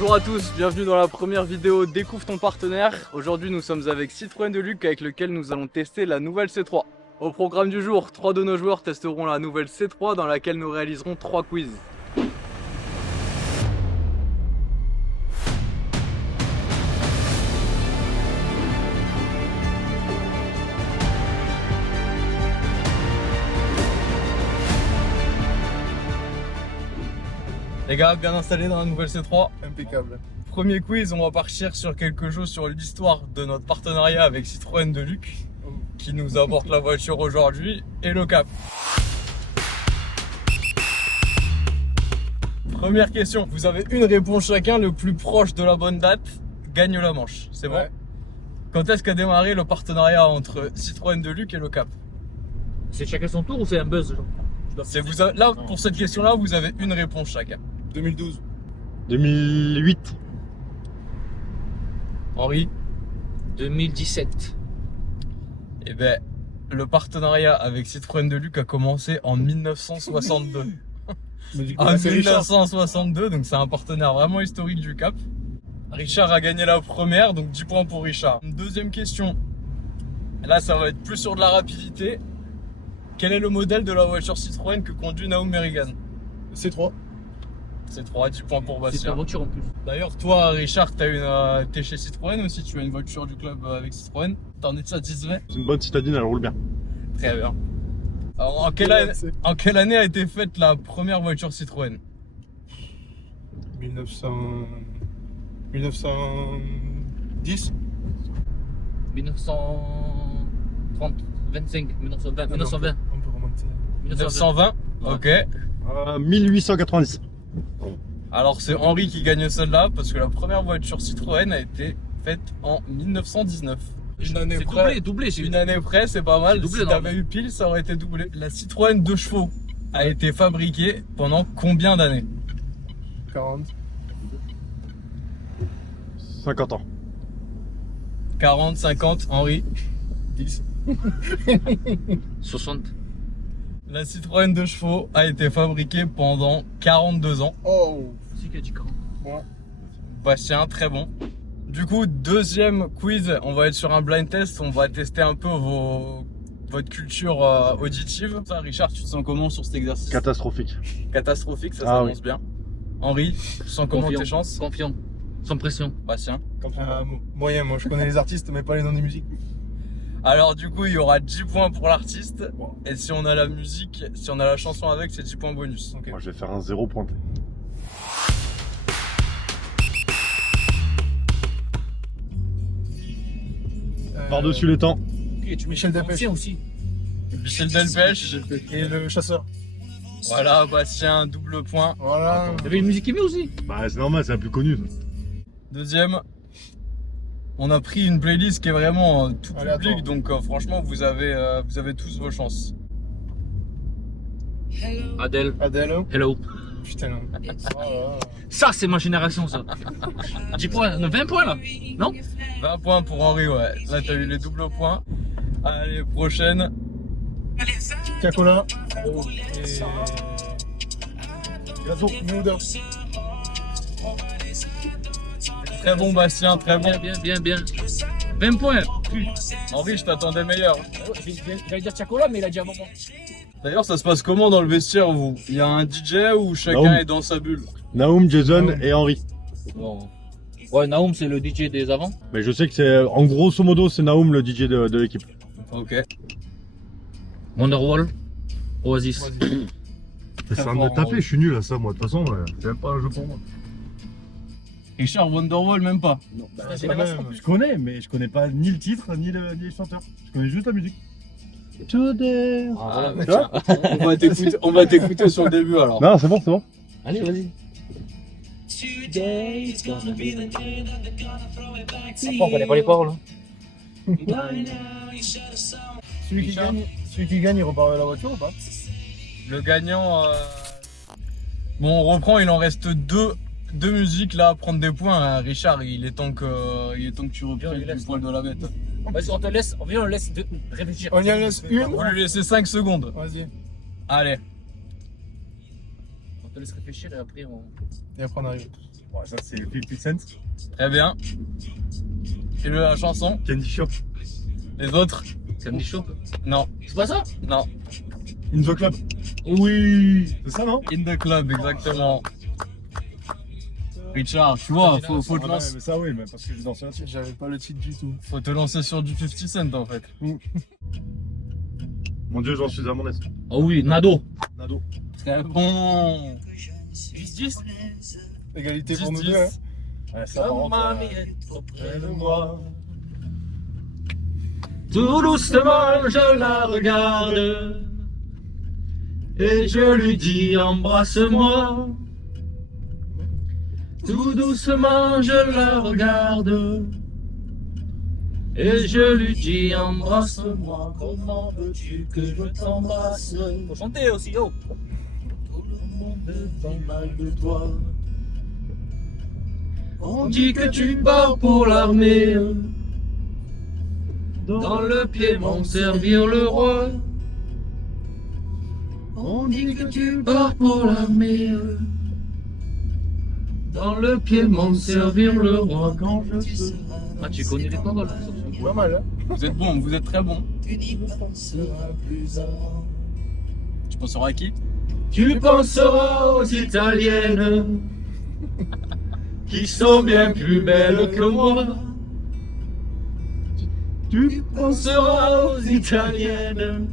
Bonjour à tous, bienvenue dans la première vidéo Découvre ton partenaire. Aujourd'hui nous sommes avec Citroën de Luc avec lequel nous allons tester la nouvelle C3. Au programme du jour, 3 de nos joueurs testeront la nouvelle C3 dans laquelle nous réaliserons 3 quiz. Les gars, bien installés dans la nouvelle C3. Impeccable. Premier quiz, on va partir sur quelque chose sur l'histoire de notre partenariat avec Citroën de Luc qui nous apporte la voiture aujourd'hui et le cap. Première question, vous avez une réponse chacun, le plus proche de la bonne date gagne la manche, c'est bon? Ouais. Quand est-ce qu'a démarré le partenariat entre Citroën de Luc et le cap? C'est chacun son tour ou c'est un buzz genre? Là, pour cette question-là, vous avez une réponse chacun. 2012. 2008. Henri? 2017. Eh ben, le partenariat avec Citroën de Luc a commencé en 1962. Mais du coup, En c'est Richard. 1962, donc c'est un partenaire vraiment historique du Cap. Richard a gagné la première, donc 10 points pour Richard. Deuxième question. Là, ça va être plus sur de la rapidité. Quel est le modèle de la voiture Citroën que conduit Naoum Merrigan? C3. C'est 3, 10 points pour C'est ta Bastien. voiture en plus. D'ailleurs, toi, Richard, t'es chez Citroën aussi, tu as une voiture du club avec Citroën. T'en es satisfait? C'est une bonne citadine, elle roule bien. Très bien. Alors, en quelle année a été faite la première voiture Citroën? 1910. 1930, 25, 1920, 1920. On peut remonter. 1920. Ok. 1890. Alors c'est Henri qui gagne celle-là parce que la première voiture Citroën a été faite en 1919. Une année C'est près. doublé, c'est Une année près, c'est pas mal. C'est doublé, Si non? t'avais eu pile, ça aurait été doublé. La Citroën 2 chevaux a été fabriquée pendant combien d'années? 40. 50 ans. 40, 50, Henri. 10. 60. La Citroën 2 chevaux a été fabriquée pendant 42 ans. Oh. C'est qui a dit 40? Moi. Bastien, très bon. Du coup, deuxième quiz, on va être sur un blind test, on va tester un peu votre culture auditive. Ça, Richard, tu te sens comment sur cet exercice? Catastrophique. Catastrophique, ça Ah s'annonce oui. bien. Henri, tu te sens comment tes chances? Confiant. Sans pression. Bastien. Moyen, moi je connais les artistes mais pas les noms des musiques. Alors du coup, il y aura 10 points pour l'artiste. Et si on a la musique, si on a la chanson avec, c'est 10 points bonus. Ok. Moi, je vais faire un 0 pointé. Par-dessus les temps. Ok, tu mets Michel Delpech. Delpech aussi. Michel Delpech. Et le chasseur. Voilà, Bastien, double point. Voilà. Il y avait une musique aimée aussi. Bah, c'est normal, c'est la plus connue. Deuxième, on a pris une playlist qui est vraiment tout Allez, public, attends. donc franchement, vous avez tous vos chances. Adèle. Adèle. Hello. Putain. Oh, Ça, c'est ma génération, ça. 10 points, 20 points là. Non? 20 points pour Henri, ouais. Là, t'as eu les doubles points. Allez, prochaine. Coca-Cola. Et... Gazon. Nouda. Très bon, Bastien, très bon. Bien. 20 points. Henri, je t'attendais meilleur. J'allais dire Chacola, mais il a dit avant moi. D'ailleurs, ça se passe comment dans le vestiaire, vous? Il y a un DJ ou chacun Naoum. est dans sa bulle? Naoum, Jason Naoum. et Henri. Bon. Ouais, Naoum, c'est le DJ des avant. Mais je sais que c'est, en grosso modo, c'est Naoum le DJ de l'équipe. Ok. Wonderwall. Oasis. Vas-y. C'est à me taper, je suis nul à ça, moi. De toute façon, c'est même pas un jeu pour moi. Richard Wonderwall, même pas. La C'est la même. Je connais, mais je connais pas ni le titre, ni le chanteur. Je connais juste la musique. Ah, voilà. Tu vois? On va t'écouter sur le début alors. Non, c'est bon, c'est bon. Allez, vas-y. On connaît pas les paroles. Celui qui gagne, il repart à la voiture ou pas? Le gagnant. Bon, on reprend, il en reste deux musiques là à prendre des points. Hein. Richard, il est temps que tu reprennes le poil de la bête. Vas-y, on te laisse, on laisse réfléchir. On y en laisse une. On lui laisser 5 secondes. Vas-y. Allez. On te laisse réfléchir et après on. Et après on arrive. Ouais, ça, c'est 50 Cent. Très bien. Et la chanson? Candy Shop. Les autres? Candy Shop. Non, C'est pas ça? non. In the Club. Oui. C'est ça, non? In the Club, exactement. Richard, tu vois, faut te Ah, lancer. mais ça, oui, mais parce que j'ai dansé là-dessus. J'avais pas le titre du tout. Faut te lancer sur du 50 Cent en fait. Mon dieu, j'en suis à mon aise. Oh oui, Nado. Nado. Très bon. 10-10. Égalité pour 10, nous 10. deux, hein. Ouais, ça rentre. est trop près de moi. Tout doucement, je la regarde. Et je lui dis embrasse-moi. Tout doucement, je la regarde. Et je lui dis embrasse-moi. Comment veux-tu que je t'embrasse? Faut chanter aussi, oh. Tout le monde dit mal de toi. On dit que tu pars pour l'armée. Dans le Piémont servir le roi. On dit que tu pars pour l'armée. Dans le Piémont servir le roi. Quand je serai... Ah, tu connais les paroles? Pas mal, hein. Vous êtes bon, vous êtes très bon. Tu n'y penseras plus avant. Tu penseras à qui? Tu penseras aux Italiennes qui sont bien plus belles que moi. Tu penseras aux Italiennes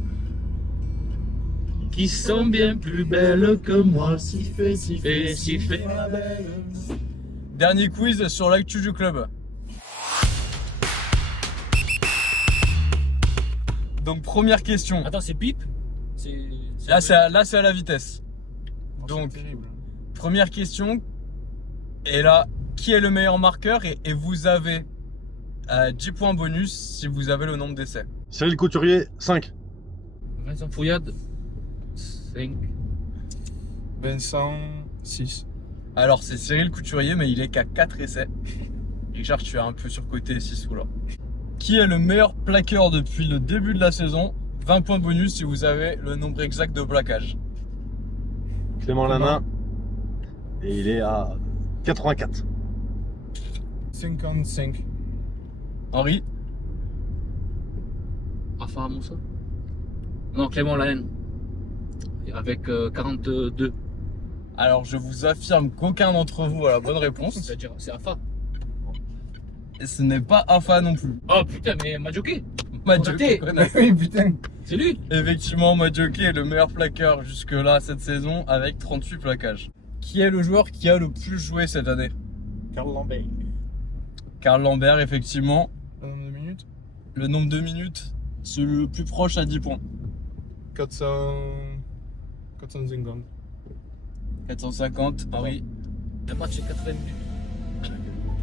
qui sont bien plus belles que moi. Si fait, la belle. Dernier quiz sur l'actu du club. Donc première question. Attends, c'est Pipe? Là c'est à la vitesse. Donc C'est terrible. première question. Et là, qui est le meilleur marqueur et vous avez 10 points bonus si vous avez le nombre d'essais. Cyril Couturier, 5. Vincent Fouillade, 5. Vincent, 6. Alors c'est Cyril Couturier mais il est qu'à 4 essais. Richard, tu es un peu surcoté 6 là. Qui est le meilleur plaqueur depuis le début de la saison? 20 points bonus si vous avez le nombre exact de plaquages. Clément Lana. Et il est à 84. 55. Henri? Rafa Moussa? Non, Clément Lahaine. Avec 42. Alors je vous affirme qu'aucun d'entre vous a la bonne réponse. C'est-à-dire, c'est Rafa. Et ce n'est pas Afa non plus. Oh putain, mais Madjoké, Madjoké, Oui, putain. c'est lui. effectivement, Madjoké est le meilleur plaqueur jusque-là cette saison avec 38 plaquages. Qui est le joueur qui a le plus joué cette année? Karl Lambert. Karl Lambert, effectivement. Un nombre de minutes. Le nombre de minutes, c'est le plus proche à 10 points. 450. 450, Henri. Le match c'est 80 minutes.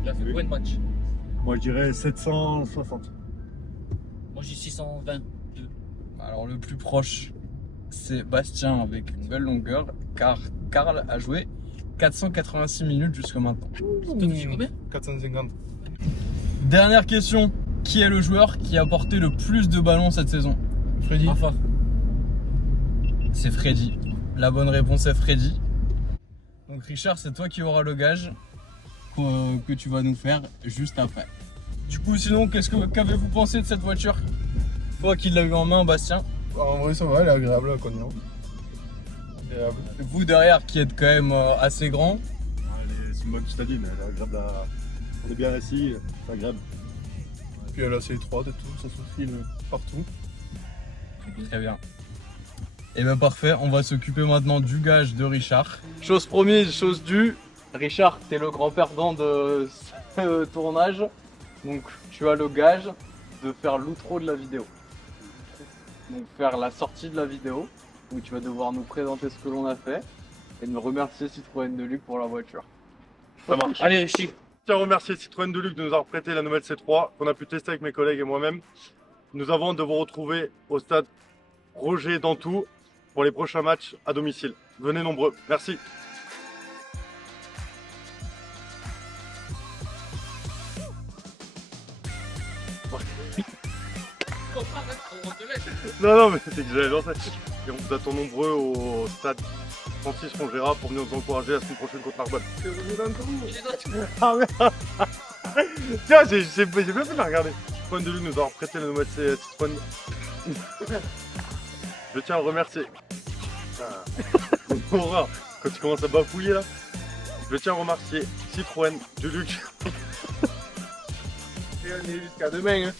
Il a fait combien de matchs? Moi, je dirais 760. Moi j'ai 620. Alors le plus proche, c'est Bastien avec une belle longueur, car Karl a joué 486 minutes jusqu'à maintenant. Toi tu dis combien? 450. Dernière question, qui est le joueur qui a porté le plus de ballons cette saison? Freddy. Rafa. C'est Freddy. La bonne réponse est Freddy. Donc Richard, c'est toi qui auras le gage que tu vas nous faire juste après. Du coup, sinon, qu'avez-vous pensé de cette voiture? Toi qui l'as eu en main, Bastien. En vrai, ça va, elle est agréable à conduire. Agréable. Vous derrière qui êtes quand même assez grand. C'est une mode citadine, elle est agréable à... On est bien assis, c'est agréable. Puis elle est assez étroite et tout, ça se file partout. Très bien. Et bien parfait, on va s'occuper maintenant du gage de Richard. Chose promise, chose due. Richard, t'es le grand perdant de ce tournage. Donc tu as le gage de faire l'outro de la vidéo. Donc faire la sortie de la vidéo. Où tu vas devoir nous présenter ce que l'on a fait. Et nous remercier Citroën Deluxe pour la voiture. Ça marche. Allez, chic. Je tiens à remercier Citroën Deluxe de nous avoir prêté la nouvelle C3 qu'on a pu tester avec mes collègues et moi-même. Nous avons hâte de vous retrouver au stade Roger d'Antou pour les prochains matchs à domicile. Venez nombreux. Merci. Non, mais c'est que j'allais lancer. Et on vous attend nombreux au stade Francis Rongera pour venir nous encourager la semaine prochaine contre Narbonne. Tiens, j'ai bien fait de la regarder. Citroën de Luc nous a prêté la nouvelle Citroën. Je tiens à le remercier. Horreur, quand tu commences à bafouiller là. Je tiens à remercier Citroën de Luc. Et on est jusqu'à demain. Hein.